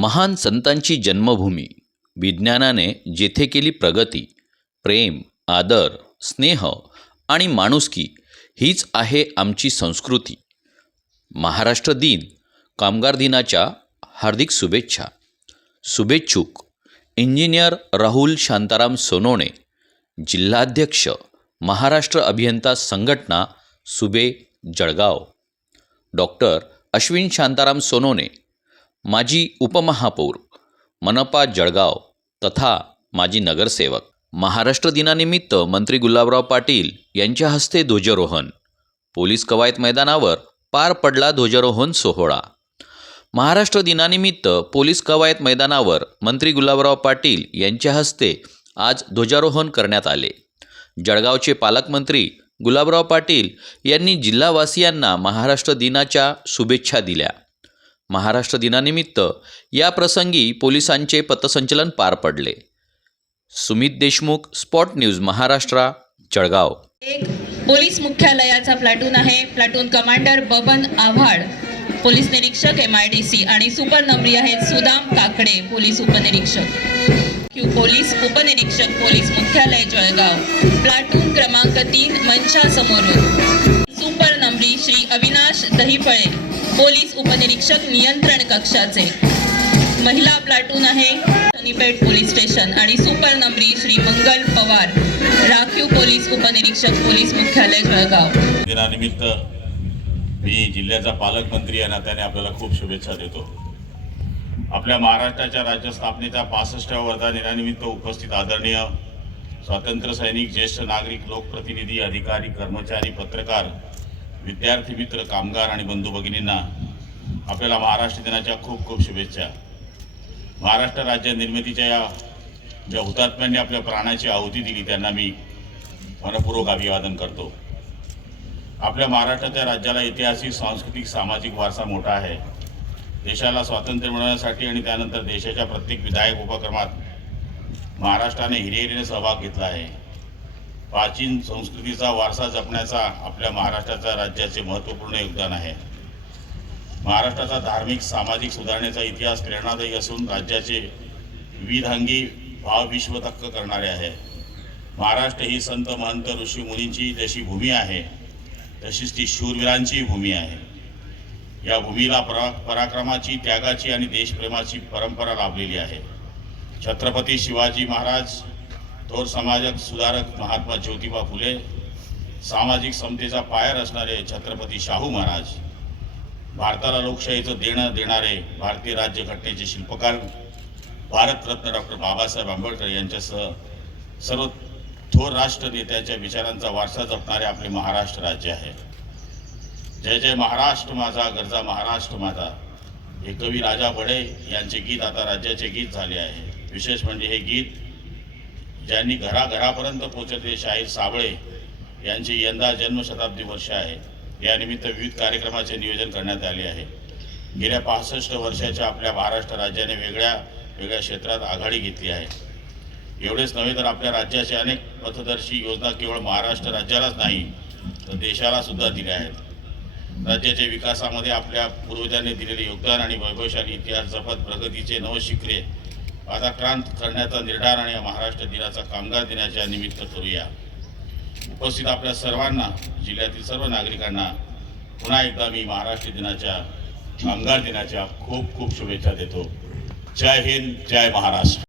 महान संतांची जन्मभूमी विज्ञानाने जेथे केली प्रगती प्रेम आदर स्नेह आणि माणुसकी हीच आहे आमची संस्कृती. महाराष्ट्र दिन कामगार दिनाच्या हार्दिक शुभेच्छा. शुभेच्छुक इंजिनियर राहुल शांताराम सोनोणे जिल्हाध्यक्ष महाराष्ट्र अभियंता संघटना सुबे जळगाव. डॉक्टर अश्विन शांताराम सोनोने माजी उपमहापौर मनपा जळगाव तथा माजी नगरसेवक. महाराष्ट्र दिनानिमित्त मंत्री गुलाबराव पाटील यांच्या हस्ते ध्वजारोहण. पोलीस कवायत मैदानावर पार पडला ध्वजारोहण सोहळा. महाराष्ट्र दिनानिमित्त पोलीस कवायत मैदानावर मंत्री गुलाबराव पाटील यांच्या हस्ते आज ध्वजारोहण करण्यात आले. जळगावचे पालकमंत्री गुलाबराव पाटील यांनी जिल्हावासियांना महाराष्ट्र दिनाच्या शुभेच्छा दिल्या. महाराष्ट्र दिनानिमित्त या प्रसंगी पोलिसांचे पथसंचलन पार पडले. Sumit Deshmukh spot news Maharashtra Jalgaon. एक पोलीस मुख्यालयाचा प्लाटून आहे. Platoon commander Baban Avhad police निरीक्षक एम आय डी सी आणि सुपर नंबरी आहेत सुदाम काकडे पोलीस उपनिरीक्षक. पोलीस उपनिरीक्षक पोलीस मुख्यालय जळगाव. प्लाटून क्रमांक तीन मंचासमोरून. सुपर श्री अविनाश दहिफळे पोलीस उपनिरीक्षक नियंत्रण कक्षाचे. महिला प्लाटून आहे शनीपेठ पोलीस स्टेशन आणि सुपर नंबरी श्री मंगल पवार राखीव पोलीस उपनिरीक्षक पोलीस मुख्यालय जळगाव. दिनानिमित्त मी जिल्ह्याचा पालकमंत्री या नात्याने आपल्याला खूप शुभेच्छा देतो. आपल्या महाराष्ट्राच्या राज्य स्थापनेच्या पासष्टाव्या वर्धा दिनानिमित्त उपस्थित आदरणीय स्वातंत्र्य सैनिक ज्येष्ठ नागरिक लोकप्रतिनिधी अधिकारी कर्मचारी पत्रकार विद्यार्थी मित्र कामगार आणि बंधू भगिनींना आपल्याला महाराष्ट्र दिनाच्या खूप खूप शुभेच्छा. महाराष्ट्र राज्य निर्मितीच्या या ज्या हुतात्म्यांनी आपल्या प्राणाची आहुती दिली त्यांना मी मनपूर्वक अभिवादन करतो. आपल्या महाराष्ट्राच्या राज्याला ऐतिहासिक सांस्कृतिक सामाजिक वारसा मोठा आहे. देशाला स्वातंत्र्य मिळवण्यासाठी आणि त्यानंतर देशाच्या प्रत्येक विधायक उपक्रमात महाराष्ट्राने हिरेहिरीने सहभाग घेतला आहे. प्राचीन संस्कृतीचा वारसा जपण्याचा आपल्या महाराष्ट्राच्या राज्याचे महत्त्वपूर्ण योगदान आहे. महाराष्ट्राचा धार्मिक सामाजिक सुधारणेचा इतिहास प्रेरणादायी असून राज्याचे विविधांगी भाव विश्वतक्क करणारे आहे. महाराष्ट्र ही संत महंत ऋषी मुनींची जशी भूमी आहे तशीच ती शूरवीरांची भूमी आहे. या भूमीला परा पराक्रमाची त्यागाची आणि देशप्रेमाची परंपरा लाभलेली आहे. छत्रपती शिवाजी महाराज थोर समाजक सुधारक महात्मा ज्योतिबा फुले सामाजिक समतेचा पाया असणारे छत्रपती शाहू महाराज भारताला लोकशाहीचं देणं देणारे भारतीय राज्यघटनेचे शिल्पकार भारतरत्न डॉक्टर बाबासाहेब आंबेडकर यांच्यासह सर्व थोर राष्ट्र नेत्याच्या विचारांचा वारसा जपणारे आपले महाराष्ट्र राज्य आहे. जय जय महाराष्ट्र माझा गरजा महाराष्ट्र माझा. हे कवी राजा बडे यांचे गीत आता राज्याचे गीत झाले आहे. विशेष म्हणजे हे गीत ज्यांनी घराघरापर्यंत पोहोचले शाहीर साबळे यांची यंदा जन्मशताब्दी वर्ष आहे. यानिमित्त विविध कार्यक्रमाचे नियोजन करण्यात आले आहे. गेल्या पासष्ट वर्षाच्या आपल्या महाराष्ट्र राज्याने वेगळ्या वेगळ्या क्षेत्रात आघाडी घेतली आहे. एवढेच नव्हे तर आपल्या राज्याचे अनेक पथदर्शी योजना केवळ महाराष्ट्र राज्यालाच नाही तर देशाला सुद्धा दिल्या आहेत. राज्याच्या विकासामध्ये आपल्या पूर्वजांनी दिलेले योगदान आणि वैभवशाली इतिहास जपत प्रगतीचे नवशिखरे पादाक्रांत करण्याचा निर्धार आणि महाराष्ट्र दिनाचा कामगार दिनाच्या निमित्त करूया. उपस्थित आपल्या सर्वांना जिल्ह्यातील सर्व नागरिकांना पुन्हा एकदा मी महाराष्ट्र दिनाच्या कामगार दिनाच्या खूप खूप शुभेच्छा देतो. जय हिंद जय महाराष्ट्र.